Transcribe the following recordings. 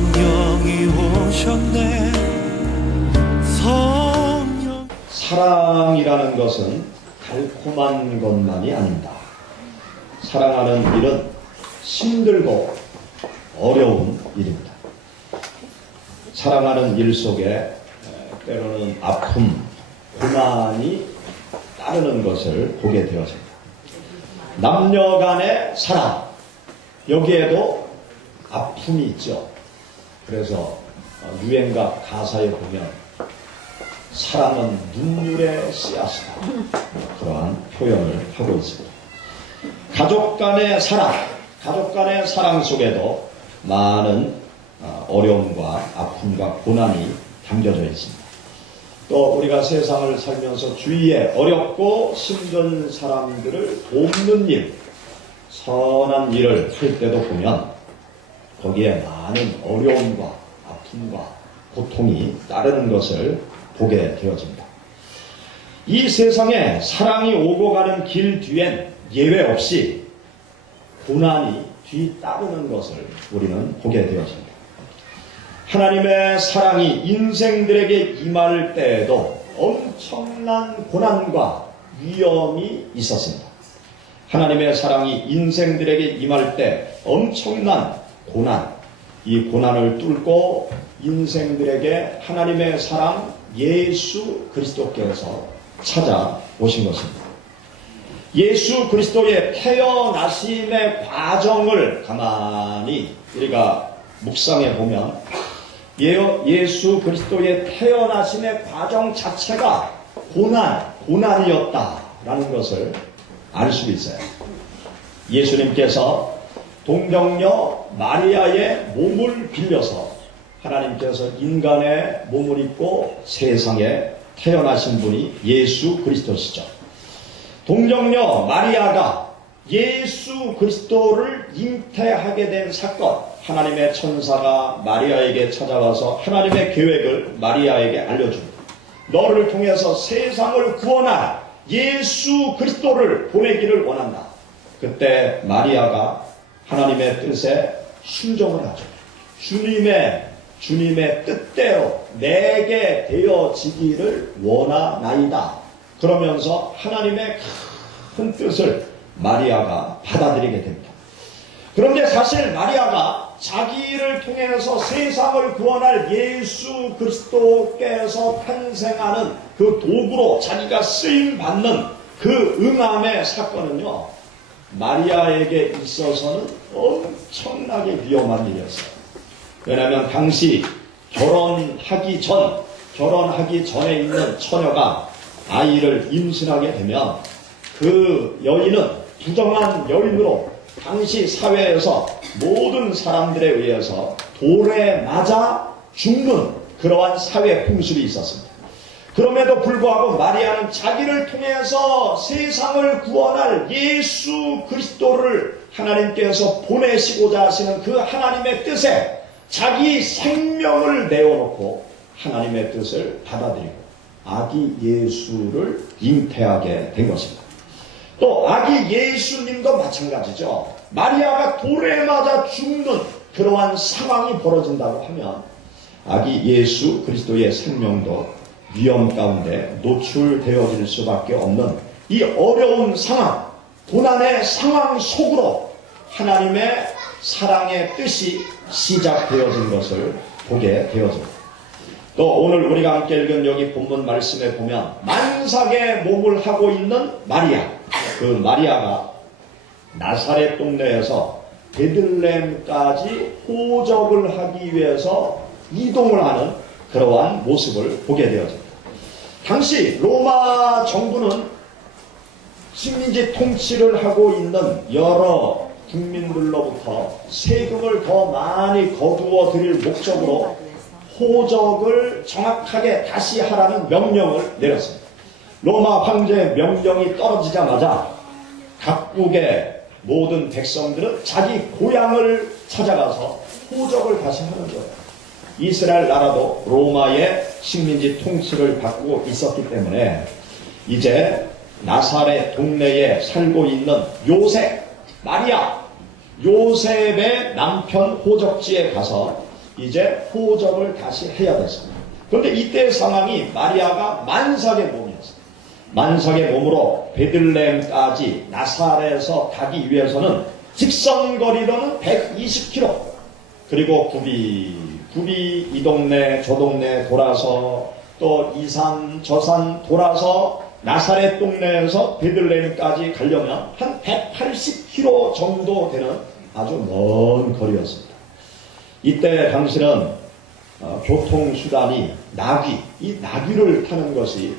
성령이 오셨네. 성령. 사랑이라는 것은 달콤한 것만이 아닙니다. 사랑하는 일은 힘들고 어려운 일입니다. 사랑하는 일 속에 때로는 아픔, 고난이 따르는 것을 보게 되어집니다. 남녀 간의 사랑, 여기에도 아픔이 있죠. 그래서 유행가 가사에 보면 사랑은 눈물의 씨앗이다, 그러한 표현을 하고 있습니다. 가족 간의 사랑 속에도 많은 어려움과 아픔과 고난이 담겨져 있습니다. 또 우리가 세상을 살면서 주위에 어렵고 힘든 사람들을 돕는 일, 선한 일을 할 때도 보면 거기에 많은 어려움과 아픔과 고통이 따르는 것을 보게 되어집니다. 이 세상에 사랑이 오고 가는 길 뒤엔 예외 없이 고난이 뒤따르는 것을 우리는 보게 되어집니다. 하나님의 사랑이 인생들에게 임할 때에도 엄청난 고난과 위험이 있었습니다. 하나님의 사랑이 인생들에게 임할 때 엄청난 고난, 이 고난을 뚫고 인생들에게 하나님의 사랑 예수 그리스도께서 찾아오신 것입니다. 예수 그리스도의 태어나심의 과정을 가만히 우리가 묵상해 보면 예수 그리스도의 태어나심의 과정 자체가 고난이었다라는 것을 알 수 있어요. 예수님께서 동정녀 마리아의 몸을 빌려서 하나님께서 인간의 몸을 입고 세상에 태어나신 분이 예수 그리스도시죠. 동정녀 마리아가 예수 그리스도를 잉태하게 된 사건, 하나님의 천사가 마리아에게 찾아와서 하나님의 계획을 마리아에게 알려줍니다. 너를 통해서 세상을 구원할 예수 그리스도를 보내기를 원한다. 그때 마리아가 하나님의 뜻에 순종을 하죠. 주님의 뜻대로 내게 되어지기를 원하나이다. 그러면서 하나님의 큰 뜻을 마리아가 받아들이게 됩니다. 그런데 사실 마리아가 자기를 통해서 세상을 구원할 예수 그리스도께서 탄생하는 그 도구로 자기가 쓰임받는 그 응암의 사건은요, 마리아에게 있어서는 엄청나게 위험한 일이었어요. 왜냐하면 당시 결혼하기 전에 있는 처녀가 아이를 임신하게 되면 그 여인은 부정한 여인으로 당시 사회에서 모든 사람들에 의해서 돌에 맞아 죽는 그러한 사회 풍습이 있었습니다. 그럼에도 불구하고 마리아는 자기를 통해서 세상을 구원할 예수 그리스도를 하나님께서 보내시고자 하시는 그 하나님의 뜻에 자기 생명을 내어놓고 하나님의 뜻을 받아들이고 아기 예수를 잉태하게 된 것입니다. 또 아기 예수님도 마찬가지죠. 마리아가 돌에 맞아 죽는 그러한 상황이 벌어진다고 하면 아기 예수 그리스도의 생명도 위험 가운데 노출되어질 수밖에 없는 이 어려운 상황, 고난의 상황 속으로 하나님의 사랑의 뜻이 시작되어진 것을 보게 되어집니다. 또 오늘 우리가 함께 읽은 여기 본문 말씀에 보면 만삭의 몸을 하고 있는 마리아, 그 마리아가 나사렛 동네에서 베들레헴까지 호적을 하기 위해서 이동을 하는 그러한 모습을 보게 되어집니다. 당시 로마 정부는 식민지 통치를 하고 있는 여러 국민들로부터 세금을 더 많이 거두어 드릴 목적으로 호적을 정확하게 다시 하라는 명령을 내렸습니다. 로마 황제의 명령이 떨어지자마자 각국의 모든 백성들은 자기 고향을 찾아가서 호적을 다시 하는 거예요. 이스라엘 나라도 로마의 식민지 통치를 받고 있었기 때문에 이제 나사렛 동네에 살고 있는 요셉, 마리아, 요셉의 남편 호적지에 가서 이제 호접을 다시 해야 됐습니다. 그런데 이때의 상황이 마리아가 만삭의 몸이었습니다. 만삭의 몸으로 베들레헴까지 나사렛에서 가기 위해서는 직선거리로는 120km, 그리고 굽이 이 동네 저 동네 돌아서 또 이 산 저 산 돌아서 나사렛 동네에서 베들레헴까지 가려면 한 180km 정도 되는 아주 먼 거리였습니다. 이때 당시는 교통수단이 나귀, 이 나귀를 타는 것이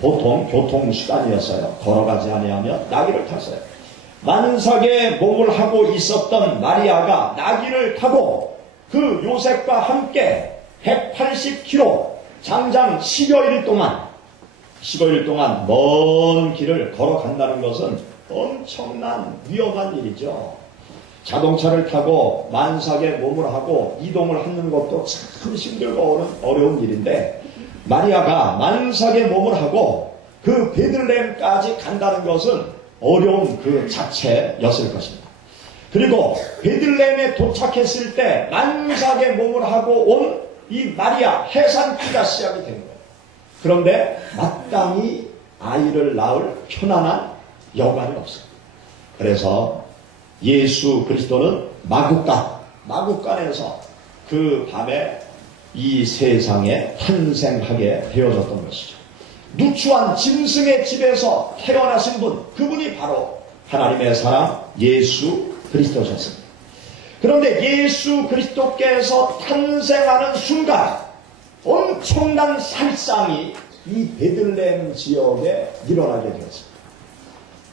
보통 교통수단이었어요. 걸어가지 아니하면 나귀를 탔어요. 만삭의 몸을 하고 있었던 마리아가 나귀를 타고 그 요셉과 함께 180km 장장 10여일 동안 먼 길을 걸어간다는 것은 엄청난 위험한 일이죠. 자동차를 타고 만삭의 몸을 하고 이동을 하는 것도 참 힘들고 어려운 일인데, 마리아가 만삭의 몸을 하고 그 베들레헴까지 간다는 것은 어려운 그 자체였을 것입니다. 그리고 베들레헴에 도착했을 때 만삭의 몸을 하고 온 이 마리아, 해산기가 시작이 된 거예요. 그런데 마땅히 아이를 낳을 편안한 여관이 없어요. 그래서 예수 그리스도는 마구간에서 그 밤에 이 세상에 탄생하게 되어졌던 것이죠. 누추한 짐승의 집에서 태어나신 분, 그분이 바로 하나님의 사랑 예수 그리스도셨습니다. 그런데 예수 그리스도께서 탄생하는 순간 엄청난 살상이 이 베들레헴 지역에 일어나게 되었습니다.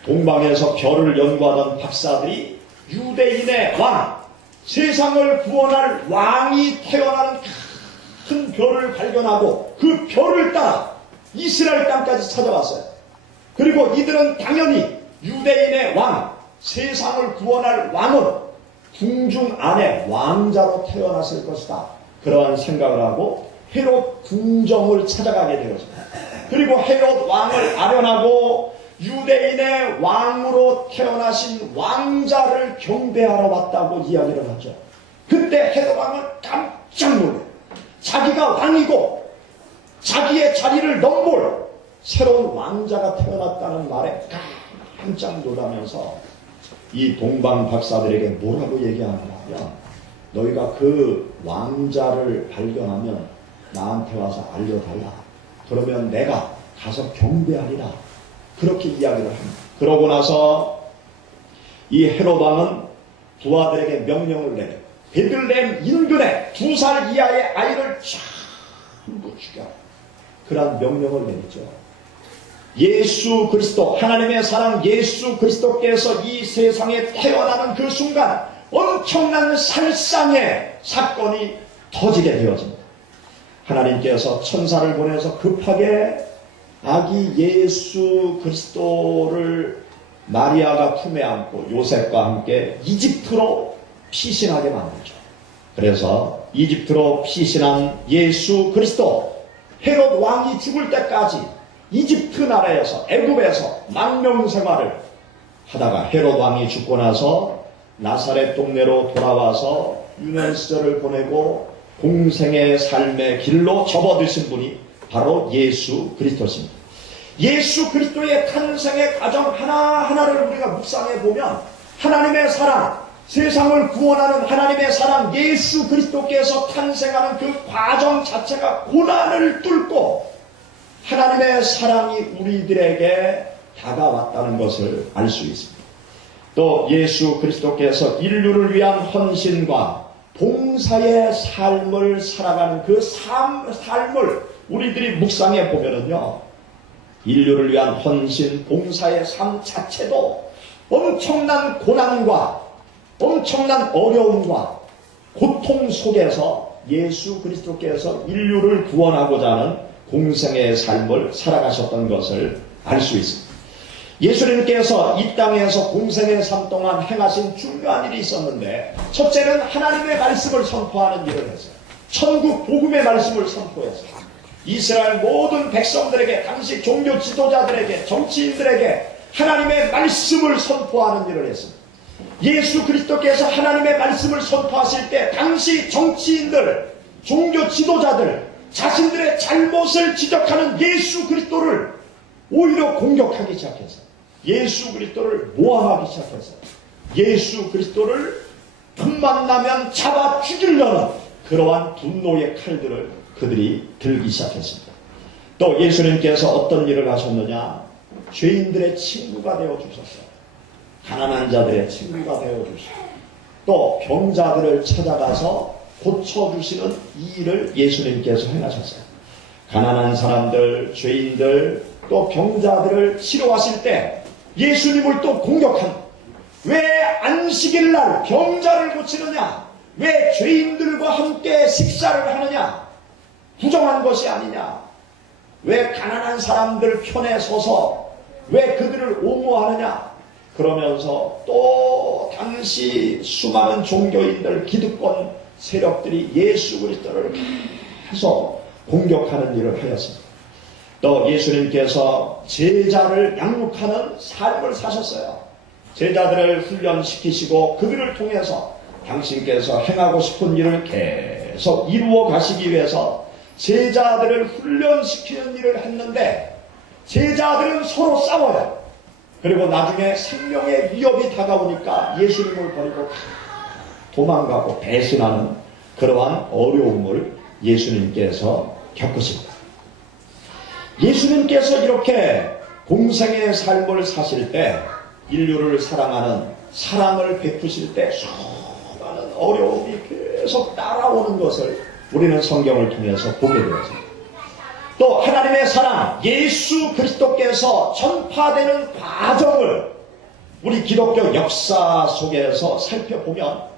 동방에서 별을 연구하던 박사들이 유대인의 왕, 세상을 구원할 왕이 태어나는 큰 별을 발견하고 그 별을 따라 이스라엘 땅까지 찾아왔어요. 그리고 이들은 당연히 유대인의 왕, 세상을 구원할 왕은 궁중 안에 왕자로 태어났을 것이다, 그러한 생각을 하고 헤롯 궁정을 찾아가게 되었습니다. 그리고 헤롯 왕을 아련하고 유대인의 왕으로 태어나신 왕자를 경배하러 왔다고 이야기를 하죠. 그때 헤롯 왕은 깜짝 놀라요. 자기가 왕이고 자기의 자리를 넘볼 새로운 왕자가 태어났다는 말에 깜짝 놀라면서 이 동방 박사들에게 뭐라고 얘기하느냐, 너희가 그 왕자를 발견하면 나한테 와서 알려달라. 그러면 내가 가서 경배하리라. 그렇게 이야기를 합니다. 그러고 나서 이 헤롯 왕은 부하들에게 명령을 내려 베들레헴 인근에 2살 이하의 아이를 전부 죽여. 그런 명령을 내리죠. 예수 그리스도, 하나님의 사랑 예수 그리스도께서 이 세상에 태어나는 그 순간 엄청난 살상의 사건이 터지게 되어집니다. 하나님께서 천사를 보내서 급하게 아기 예수 그리스도를 마리아가 품에 안고 요셉과 함께 이집트로 피신하게 만들죠. 그래서 이집트로 피신한 예수 그리스도, 헤롯 왕이 죽을 때까지 이집트 나라에서, 애굽에서 망명생활을 하다가 헤롯 왕이 죽고 나서 나사렛 동네로 돌아와서 유년 시절을 보내고 공생의 삶의 길로 접어드신 분이 바로 예수 그리스도십니다. 예수 그리스도의 탄생의 과정 하나하나를 우리가 묵상해 보면 하나님의 사랑, 세상을 구원하는 하나님의 사랑 예수 그리스도께서 탄생하는 그 과정 자체가 고난을 뚫고 하나님의 사랑이 우리들에게 다가왔다는 것을 알 수 있습니다. 또 예수 그리스도께서 인류를 위한 헌신과 봉사의 삶을 살아가는 그 삶을 우리들이 묵상해 보면은요, 인류를 위한 헌신, 봉사의 삶 자체도 엄청난 고난과 엄청난 어려움과 고통 속에서 예수 그리스도께서 인류를 구원하고자 하는 공생의 삶을 살아가셨던 것을 알 수 있습니다. 예수님께서 이 땅에서 공생의 삶 동안 행하신 중요한 일이 있었는데, 첫째는 하나님의 말씀을 선포하는 일을 했어요. 천국 복음의 말씀을 선포했어요. 이스라엘 모든 백성들에게, 당시 종교 지도자들에게, 정치인들에게 하나님의 말씀을 선포하는 일을 했습니다. 예수 그리스도께서 하나님의 말씀을 선포하실 때 당시 정치인들, 종교 지도자들, 자신들의 잘못을 지적하는 예수 그리스도를 오히려 공격하기 시작해서 예수 그리스도를 모함하기 시작해서 예수 그리스도를 틈만 나면 잡아 죽이려는 그러한 분노의 칼들을 그들이 들기 시작했습니다. 또 예수님께서 어떤 일을 하셨느냐? 죄인들의 친구가 되어주셨어요. 가난한 자들의 친구가 되어주시고 또 병자들을 찾아가서 고쳐주시는 이 일을 예수님께서 행하셨어요. 가난한 사람들, 죄인들, 또 병자들을 치료하실 때 예수님을 또 공격한, 왜 안식일 날 병자를 고치느냐? 왜 죄인들과 함께 식사를 하느냐? 부정한 것이 아니냐? 왜 가난한 사람들 편에 서서 왜 그들을 옹호하느냐? 그러면서 또 당시 수많은 종교인들, 기득권 세력들이 예수 그리스도를 계속 공격하는 일을 하였습니다. 또 예수님께서 제자를 양육하는 삶을 사셨어요. 제자들을 훈련시키시고 그들을 통해서 당신께서 행하고 싶은 일을 계속 이루어 가시기 위해서 제자들을 훈련시키는 일을 했는데 제자들은 서로 싸워요. 그리고 나중에 생명의 위협이 다가오니까 예수님을 버리고 도망가고 배신하는 그러한 어려움을 예수님께서 겪으십니다. 예수님께서 이렇게 공생의 삶을 사실 때 인류를 사랑하는 사랑을 베푸실 때 수많은 어려움이 계속 따라오는 것을 우리는 성경을 통해서 보게 되었습니다. 또 하나님의 사랑, 예수 그리스도께서 전파되는 과정을 우리 기독교 역사 속에서 살펴보면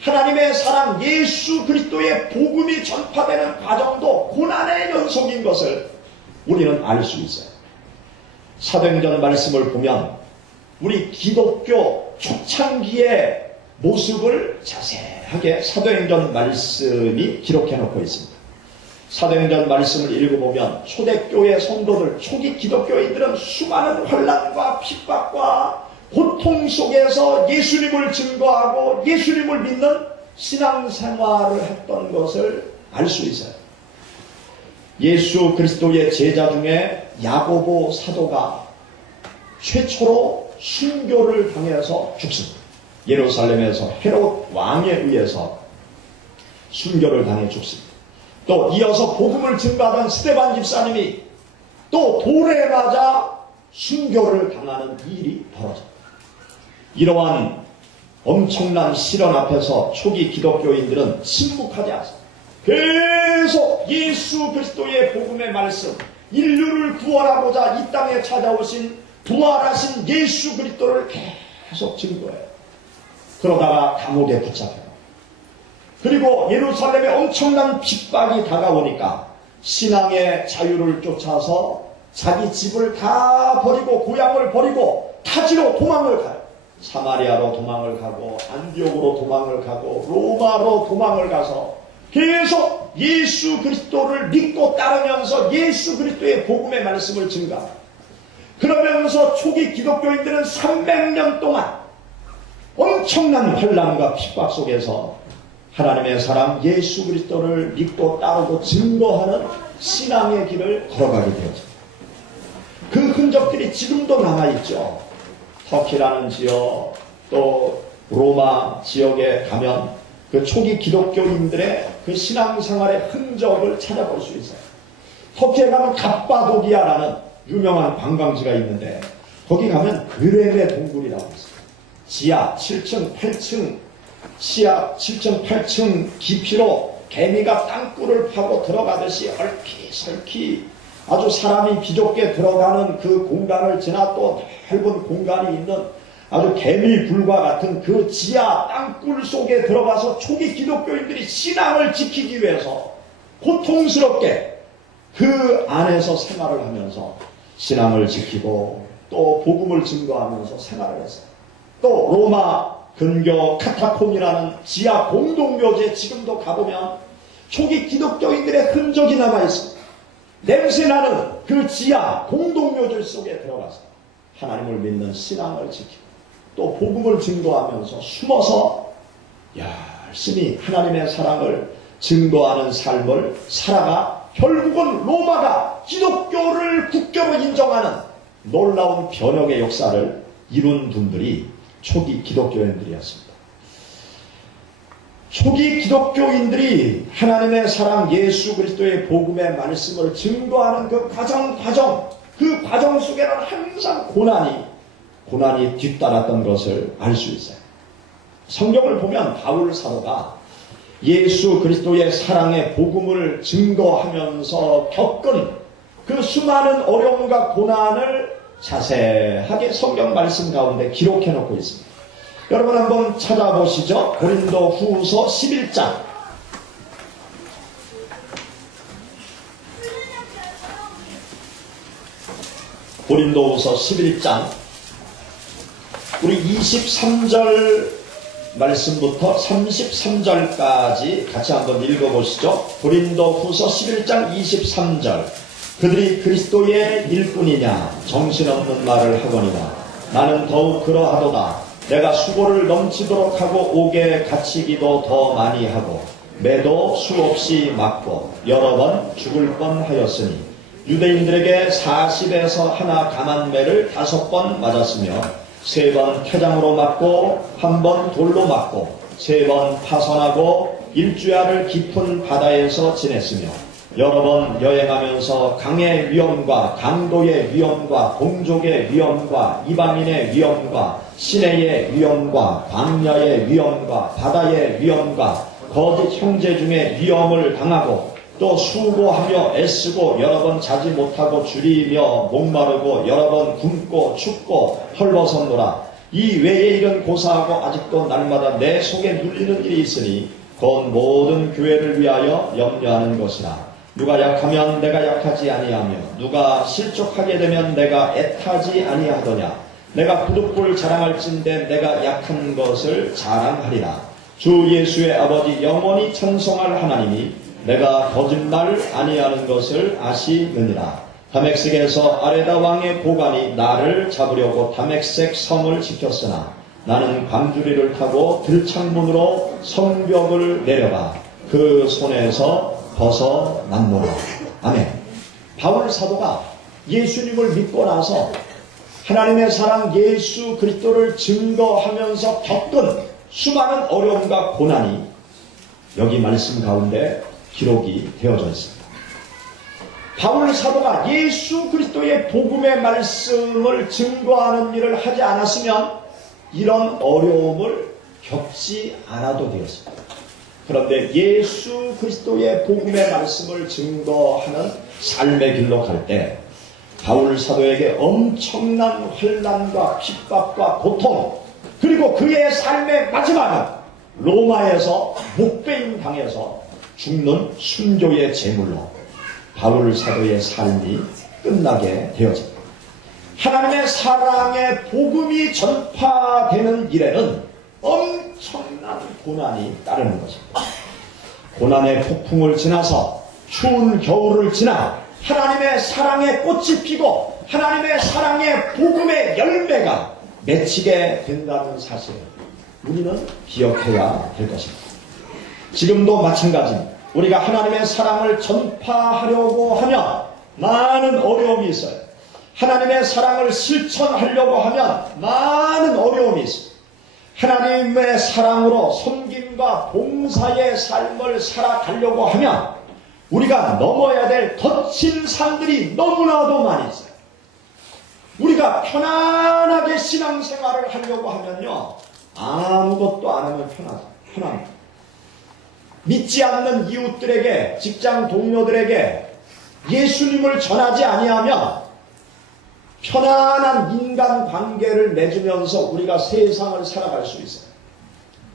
하나님의 사랑, 예수 그리스도의 복음이 전파되는 과정도 고난의 연속인 것을 우리는 알 수 있어요. 사도행전 말씀을 보면 우리 기독교 초창기의 모습을 자세하게 사도행전 말씀이 기록해 놓고 있습니다. 사도행전 말씀을 읽어보면 초대교회 성도들, 초기 기독교인들은 수많은 환난과 핍박과 고통 속에서 예수님을 증거하고 예수님을 믿는 신앙생활을 했던 것을 알 수 있어요. 예수 그리스도의 제자 중에 야고보 사도가 최초로 순교를 당해서 죽습니다. 예루살렘에서 헤롯 왕에 의해서 순교를 당해 죽습니다. 또 이어서 복음을 증거하던 스데반 집사님이 또 돌에 맞아 순교를 당하는 일이 벌어집니다. 이러한 엄청난 시련 앞에서 초기 기독교인들은 침묵하지 않습니다. 계속 예수 그리스도의 복음의 말씀, 인류를 구원하고자 이 땅에 찾아오신 부활하신 예수 그리스도를 계속 증거해요. 그러다가 감옥에 붙잡혀요. 그리고 예루살렘에 엄청난 핍박이 다가오니까 신앙의 자유를 쫓아서 자기 집을 다 버리고 고향을 버리고 타지로 도망을 가요. 사마리아로 도망을 가고 안디옥으로 도망을 가고 로마로 도망을 가서 계속 예수 그리스도를 믿고 따르면서 예수 그리스도의 복음의 말씀을 증가합니다. 그러면서 초기 기독교인들은 300년 동안 엄청난 환난과 핍박 속에서 하나님의 사랑 예수 그리스도를 믿고 따르고 증거하는 신앙의 길을 걸어가게 되었습니다. 그 흔적들이 지금도 남아있죠. 터키라는 지역, 또 로마 지역에 가면 그 초기 기독교인들의 그 신앙생활의 흔적을 찾아볼 수 있어요. 터키에 가면 갑바도기아라는 유명한 관광지가 있는데 거기 가면 그레네 동굴이라고 있어요. 지하 7층, 8층, 지하 7층, 8층 깊이로 개미가 땅굴을 파고 들어가듯이 얼키설키 아주 사람이 비좁게 들어가는 그 공간을 지나 또 넓은 공간이 있는 아주 개미굴과 같은 그 지하 땅굴 속에 들어가서 초기 기독교인들이 신앙을 지키기 위해서 고통스럽게 그 안에서 생활을 하면서 신앙을 지키고 또 복음을 증거하면서 생활을 했어요. 또 로마 근교 카타콤이라는 지하 공동묘지에 지금도 가보면 초기 기독교인들의 흔적이 남아있습니다. 냄새나는 그 지하 공동묘지 속에 들어가서 하나님을 믿는 신앙을 지키고 또 복음을 증거하면서 숨어서 열심히 하나님의 사랑을 증거하는 삶을 살아가 결국은 로마가 기독교를 국교로 인정하는 놀라운 변혁의 역사를 이룬 분들이 초기 기독교인들이었습니다. 초기 기독교인들이 하나님의 사랑 예수 그리스도의 복음의 말씀을 증거하는 그 과정 속에는 항상 고난이 뒤따랐던 것을 알 수 있어요. 성경을 보면 바울 사도가 예수 그리스도의 사랑의 복음을 증거하면서 겪은 그 수많은 어려움과 고난을 자세하게 성경 말씀 가운데 기록해 놓고 있습니다. 여러분 한번 찾아보시죠. 고린도 후서 11장. 고린도 후서 11장. 우리 23절 말씀부터 33절까지 같이 한번 읽어보시죠. 고린도 후서 11장 23절. 그들이 그리스도의 일꾼이냐 정신없는 말을 하거니와 나는 더욱 그러하도다. 내가 수고를 넘치도록 하고 옥에 갇히기도 더 많이 하고 매도 수없이 맞고 여러 번 죽을 뻔하였으니 유대인들에게 40에서 하나 감한매를 5번 맞았으며 3번 태장으로 맞고 1번 돌로 맞고 3번 파선하고 일주야를 깊은 바다에서 지냈으며 여러 번 여행하면서 강의 위험과 강도의 위험과 동족의 위험과 이방인의 위험과 시내의 위험과 광야의 위험과 바다의 위험과 거짓 형제 중에 위험을 당하고 또 수고하며 애쓰고 여러 번 자지 못하고 줄이며 목마르고 여러 번 굶고 춥고 헐벗었노라. 이 외의 일은 고사하고 아직도 날마다 내 속에 눌리는 일이 있으니 곧 모든 교회를 위하여 염려하는 것이라. 누가 약하면 내가 약하지 아니하며 누가 실족하게 되면 내가 애타지 아니하더냐. 내가 부득불 자랑할진대 내가 약한 것을 자랑하리라. 주 예수의 아버지 영원히 찬송할 하나님이 내가 거짓말 아니하는 것을 아시느니라. 다메섹에서 아레다 왕의 보관이 나를 잡으려고 다메섹 성을 지켰으나 나는 광주리를 타고 들창문으로 성벽을 내려가 그 손에서 벗어났노라. 아멘. 바울 사도가 예수님을 믿고 나서 하나님의 사랑 예수 그리스도를 증거하면서 겪은 수많은 어려움과 고난이 여기 말씀 가운데 기록이 되어져 있습니다. 바울 사도가 예수 그리스도의 복음의 말씀을 증거하는 일을 하지 않았으면 이런 어려움을 겪지 않아도 되었습니다. 그런데 예수 그리스도의 복음의 말씀을 증거하는 삶의 길로 갈 때 바울 사도에게 엄청난 환난과 핍박과 고통 그리고 그의 삶의 마지막은 로마에서 목베임 당해서 죽는 순교의 제물로 바울 사도의 삶이 끝나게 되어집니다. 하나님의 사랑의 복음이 전파되는 일에는 엄청난 고난이 따르는 것입니다. 고난의 폭풍을 지나서 추운 겨울을 지나 하나님의 사랑의 꽃이 피고 하나님의 사랑의 복음의 열매가 맺히게 된다는 사실을 우리는 기억해야 될 것입니다. 지금도 마찬가지입니다. 우리가 하나님의 사랑을 전파하려고 하면 많은 어려움이 있어요. 하나님의 사랑을 실천하려고 하면 많은 어려움이 있습니다. 하나님의 사랑으로 섬김과 봉사의 삶을 살아가려고 하면 우리가 넘어야 될 거친 산들이 너무나도 많이 있어요. 우리가 편안하게 신앙생활을 하려고 하면요, 아무것도 안 하면 편합니다. 믿지 않는 이웃들에게, 직장 동료들에게 예수님을 전하지 아니하면 편안한 인간관계를 맺으면서 우리가 세상을 살아갈 수 있어요.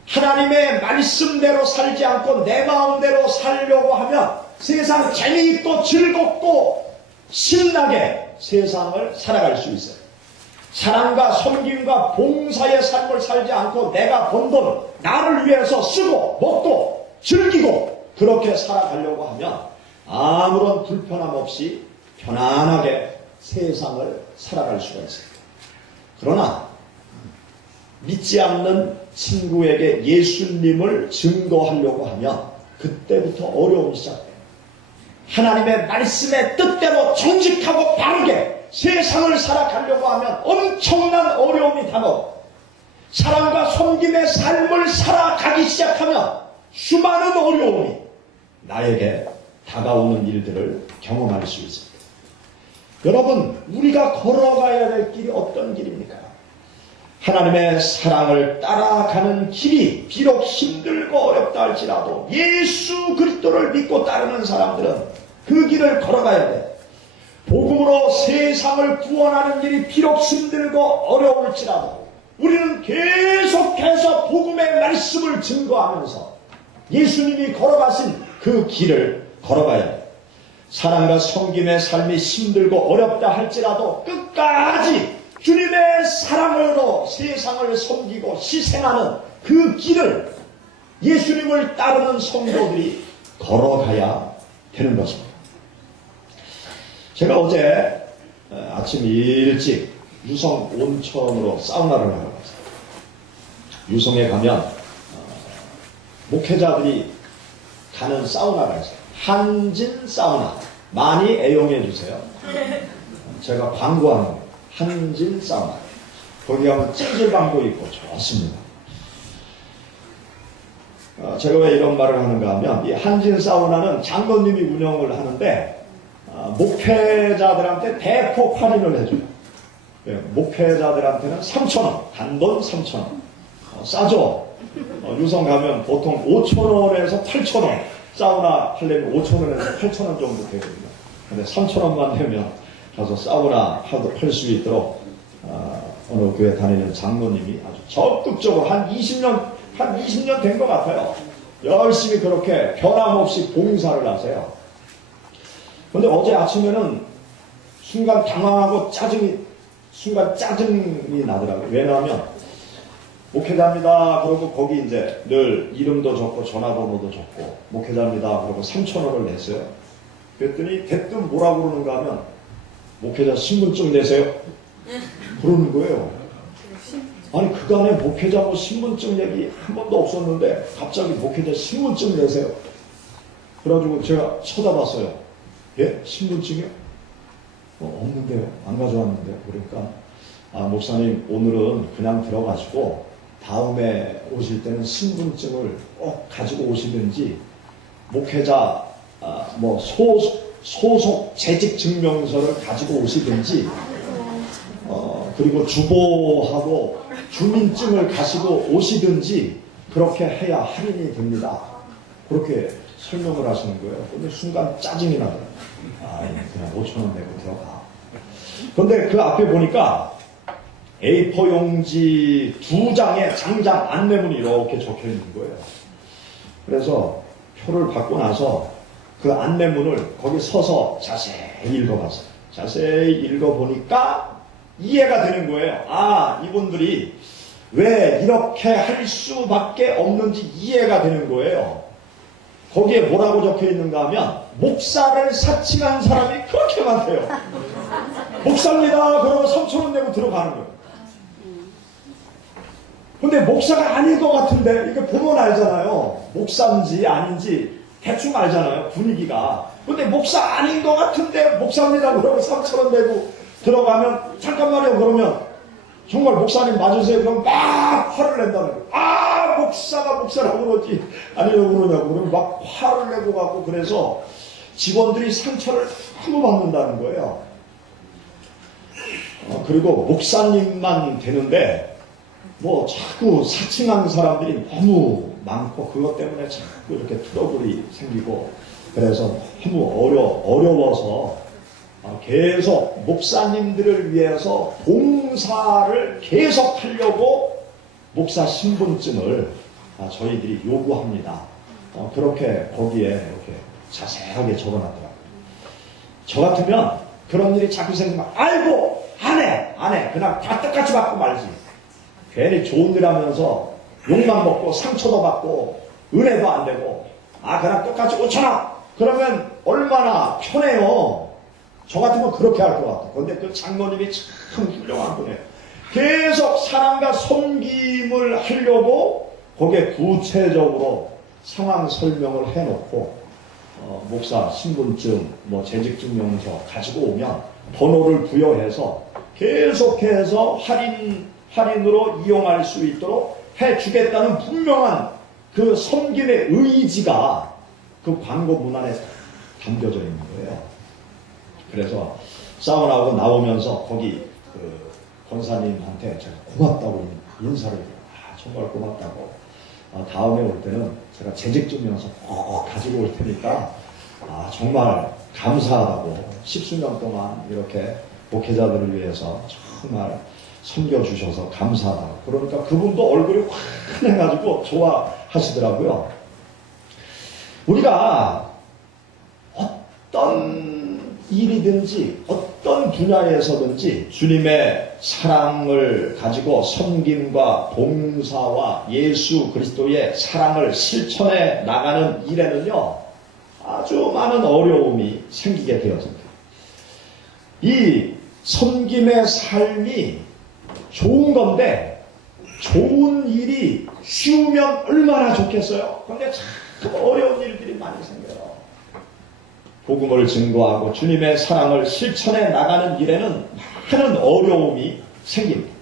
하나님의 말씀대로 살지 않고 내 마음대로 살려고 하면 세상 재미있고 즐겁고 신나게 세상을 살아갈 수 있어요. 사랑과 섬김과 봉사의 삶을 살지 않고 내가 번 돈 나를 위해서 쓰고 먹고 즐기고 그렇게 살아가려고 하면 아무런 불편함 없이 편안하게 세상을 살아갈 수가 있습니다. 그러나 믿지 않는 친구에게 예수님을 증거하려고 하면 그때부터 어려움이 시작돼요. 하나님의 말씀의 뜻대로 정직하고 바르게 세상을 살아가려고 하면 엄청난 어려움이 다가오고, 사랑과 섬김의 삶을 살아가기 시작하면 수많은 어려움이 나에게 다가오는 일들을 경험할 수 있습니다. 여러분, 우리가 걸어가야 될 길이 어떤 길입니까? 하나님의 사랑을 따라가는 길이 비록 힘들고 어렵다 할지라도 예수 그리스도를 믿고 따르는 사람들은 그 길을 걸어가야 돼. 복음으로 세상을 구원하는 일이 비록 힘들고 어려울지라도 우리는 계속해서 복음의 말씀을 증거하면서 예수님이 걸어가신 그 길을 걸어가야 돼. 사랑과 섬김의 삶이 힘들고 어렵다 할지라도 끝까지 주님의 사랑으로 세상을 섬기고 희생하는 그 길을 예수님을 따르는 성도들이 걸어가야 되는 것입니다. 제가 어제 아침 일찍 유성 온천으로 사우나를 하러 갔어요. 유성에 가면 목회자들이 가는 사우나가 있어요. 한진 사우나. 많이 애용해 주세요. 제가 광고하는 거예요. 한진 사우나. 거기 가면 찜질방도 있고 좋습니다. 제가 왜 이런 말을 하는가 하면 이 한진 사우나는 장로님이 운영을 하는데 목회자들한테 대폭 할인을 해줘요. 목회자들한테는 3,000원, 단돈 3,000원. 싸죠? 유성 가면 보통 5,000원에서 8,000원. 사우나 하려면 5,000원에서 8,000원 정도 되거든요. 근데 3,000원만 내면 가서 사우나 할 수 있도록 어느 교회 다니는 장로님이 아주 적극적으로 한 20년 된 것 같아요. 열심히 그렇게 변함없이 봉사를 하세요. 근데 어제 아침에는 순간 당황하고 짜증이 나더라고요. 왜냐하면 목회자입니다. 그러고 거기 이제 늘 이름도 적고 전화번호도 적고 목회자입니다. 그러고 3,000원을 냈어요. 그랬더니 대뜸 뭐라 그러는가 하면 목회자 신분증 내세요. 그러는 거예요. 아니 그간에 목회자 뭐 신분증 얘기 한 번도 없었는데 갑자기 목회자 신분증 내세요. 그래가지고 제가 쳐다봤어요. 예? 신분증이요? 없는데요. 안 가져왔는데요. 그러니까 목사님 오늘은 그냥 들어가시고 다음에 오실 때는 신분증을 꼭 가지고 오시든지 목회자 소속 재직 증명서를 가지고 오시든지 그리고 주보하고 주민증을 가지고 오시든지 그렇게 해야 할인이 됩니다. 그렇게 설명을 하시는 거예요. 근데 순간 짜증이 나더라고요. 그냥 5,000원 내고 들어가. 근데 그 앞에 보니까 A4 용지 2장에 장장 안내문이 이렇게 적혀 있는 거예요. 그래서 표를 받고 나서 그 안내문을 거기 서서 자세히 읽어봤어요. 자세히 읽어보니까 이해가 되는 거예요. 이분들이 왜 이렇게 할 수밖에 없는지 이해가 되는 거예요. 거기에 뭐라고 적혀 있는가 하면 목사를 사칭한 사람이 그렇게 많대요. 목사입니다. 그러고 3,000원 내고 들어가는 거예요. 근데 목사가 아닌 것 같은데 이게 보면 알잖아요. 목사인지 아닌지 대충 알잖아요. 분위기가. 근데 목사 아닌 것 같은데 목사입니다. 그러고 3,000원 내고 들어가면 잠깐만요. 그러면 정말 목사님 맞으세요? 그럼 막 화를 낸다는 거예요. 목사가 목사라고 그러지 아니라고 그러냐고. 그러면 막 화를 내고 가고 그래서 직원들이 상처를 너무 받는다는 거예요. 그리고 목사님만 되는데 자꾸 사칭하는 사람들이 너무 많고 그것 때문에 자꾸 이렇게 트러블이 생기고 그래서 너무 어려워서 계속 목사님들을 위해서 봉사를 계속하려고 목사 신분증을 저희들이 요구합니다. 그렇게 거기에 이렇게 자세하게 적어놨더라고요. 저 같으면 그런 일이 자꾸 생기면 아이고 안 해 그냥 다 똑같이 받고 말지. 괜히 좋은 일 하면서 욕만 먹고 상처도 받고 은혜도 안 되고 그냥 똑같이 5,000원 그러면 얼마나 편해요. 저 같으면 그렇게 할 것 같아요. 그런데 그 장로님이 참 훌륭한 분이에요. 계속 사랑과 섬김을 하려고 거기에 구체적으로 상황 설명을 해놓고 목사 신분증, 재직증명서 가지고 오면 번호를 부여해서 계속해서 할인으로 이용할 수 있도록 해주겠다는 분명한 그 섬김의 의지가 그 광고 문안에 담겨져 있는 거예요. 그래서 사우나하고 나오면서 거기 그 권사님한테 제가 고맙다고 인사를 드려요. 정말 고맙다고. 다음에 올 때는 제가 재직증명서 꼭 가지고 올 테니까 정말 감사하다고 10수년 동안 이렇게 목회자들을 위해서 정말 섬겨주셔서 감사하다고. 그러니까 그분도 얼굴이 환해가지고 좋아하시더라고요. 우리가 어떤 일이든지 어떤 분야에서든지 주님의 사랑을 가지고 섬김과 봉사와 예수 그리스도의 사랑을 실천해 나가는 일에는요, 아주 많은 어려움이 생기게 되어집니다. 이 섬김의 삶이 좋은 건데, 좋은 일이 쉬우면 얼마나 좋겠어요? 그런데 참 어려운 일들이 많이 생겨요. 복음을 증거하고 주님의 사랑을 실천해 나가는 일에는 많은 어려움이 생깁니다.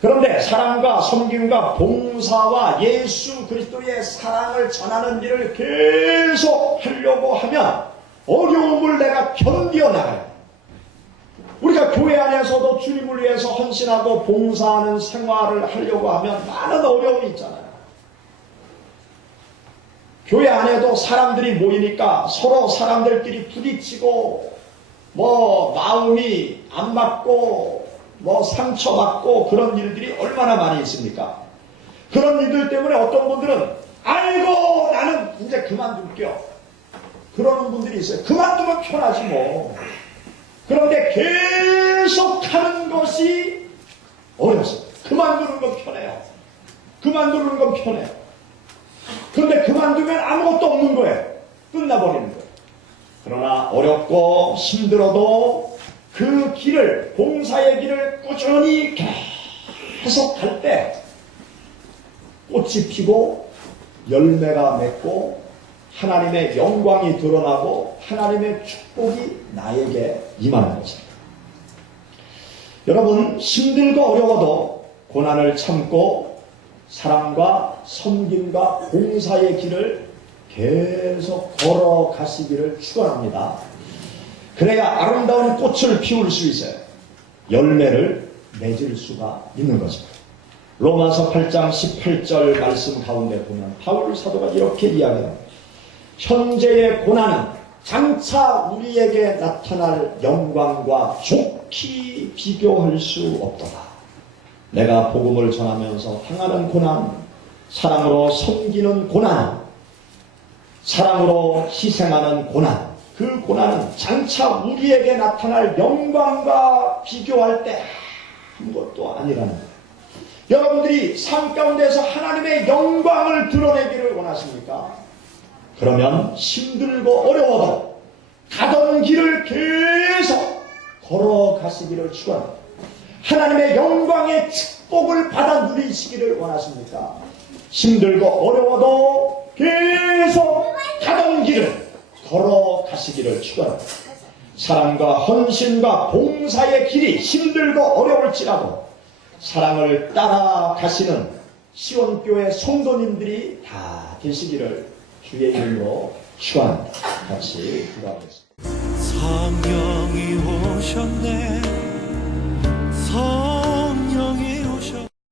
그런데 사랑과 섬김과 봉사와 예수 그리스도의 사랑을 전하는 일을 계속 하려고 하면 어려움을 내가 견뎌나가요. 우리가 교회 안에서도 주님을 위해서 헌신하고 봉사하는 생활을 하려고 하면 많은 어려움이 있잖아요. 교회 안에도 사람들이 모이니까 서로 사람들끼리 부딪히고 마음이 안 맞고 상처받고 그런 일들이 얼마나 많이 있습니까? 그런 일들 때문에 어떤 분들은 아이고 나는 이제 그만둘게요. 그러는 분들이 있어요. 그만두면 편하지 뭐. 그런데 계속 하는 것이 어렵습니다. 그만두는 건 편해요. 그만두는 건 편해요. 그런데 그만두면 아무것도 없는 거예요. 끝나버리는 거예요. 그러나 어렵고 힘들어도 그 길을, 봉사의 길을 꾸준히 계속 갈 때 꽃이 피고 열매가 맺고 하나님의 영광이 드러나고 하나님의 축복이 나에게 임하는 것입니다. 여러분, 힘들고 어려워도 고난을 참고 사랑과 섬김과 봉사의 길을 계속 걸어가시기를 축원합니다. 그래야 아름다운 꽃을 피울 수 있어요. 열매를 맺을 수가 있는 것입니다. 로마서 8장 18절 말씀 가운데 보면 바울 사도가 이렇게 이야기합니다. 현재의 고난은 장차 우리에게 나타날 영광과 좋게 비교할 수 없도다. 내가 복음을 전하면서 당하는 고난, 사랑으로 섬기는 고난, 사랑으로 희생하는 고난, 그 고난은 장차 우리에게 나타날 영광과 비교할 때 아무것도 아니라는 거예요. 여러분들이 삶 가운데서 하나님의 영광을 드러내기를 원하십니까? 그러면 힘들고 어려워도 가던 길을 계속 걸어가시기를 축원합니다. 하나님의 영광의 축복을 받아 누리시기를 원하십니까? 힘들고 어려워도 계속 가던 길을 걸어가시기를 축원합니다. 사랑과 헌신과 봉사의 길이 힘들고 어려울지라도 사랑을 따라가시는 시온교회 성도님들이 다 되시기를 주의 이름으로 축원합니다. 같이 기도하겠습니다. 성령이 오셨네